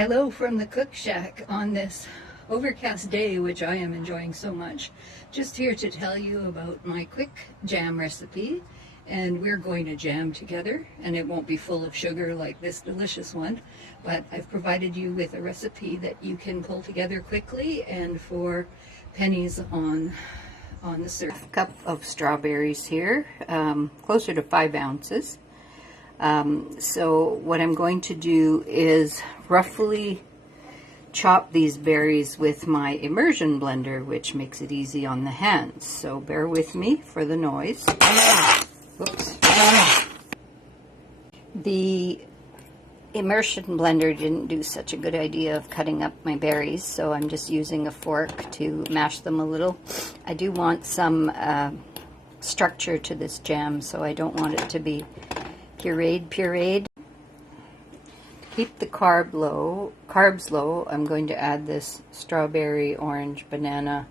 Hello from the cook shack on this overcast day, which I am enjoying so much. Just here to tell you about my quick jam recipe, and we're going to jam together, and it won't be full of sugar like this delicious one, but I've provided you with a recipe that you can pull together quickly and for pennies on the surface. A cup of strawberries here, closer to 5 ounces. So what I'm going to do is roughly chop these berries with my immersion blender, which makes it easy on the hands. So bear with me for the noise. Whoops. The immersion blender didn't do such a good idea of cutting up my berries, so I'm just using a fork to mash them a little. I do want some structure to this jam, so I don't want it to be pureed. Keep the carbs low, I'm going to add this strawberry, orange, banana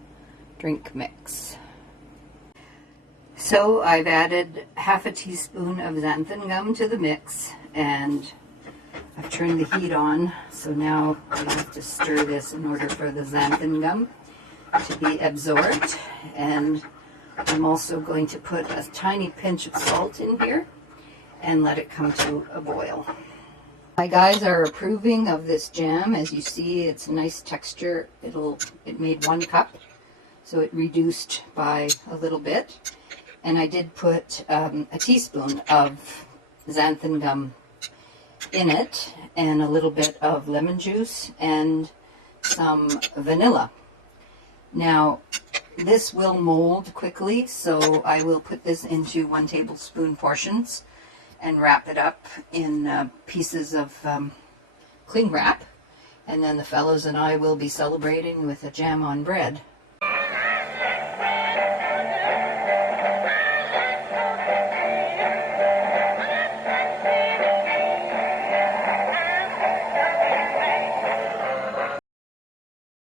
drink mix. So I've added half a teaspoon of xanthan gum to the mix, and I've turned the heat on, so now I have to stir this in order for the xanthan gum to be absorbed. And I'm also going to put a tiny pinch of salt in here and let it come to a boil. My guys are approving of this jam. As you see, it's a nice texture. It made 1 cup, so it reduced by a little bit. And I did put a teaspoon of xanthan gum in it, and a little bit of lemon juice and some vanilla. Now, this will mold quickly, so I will put this into 1 tablespoon portions and wrap it up in pieces of cling wrap, and then the fellows and I will be celebrating with a jam on bread.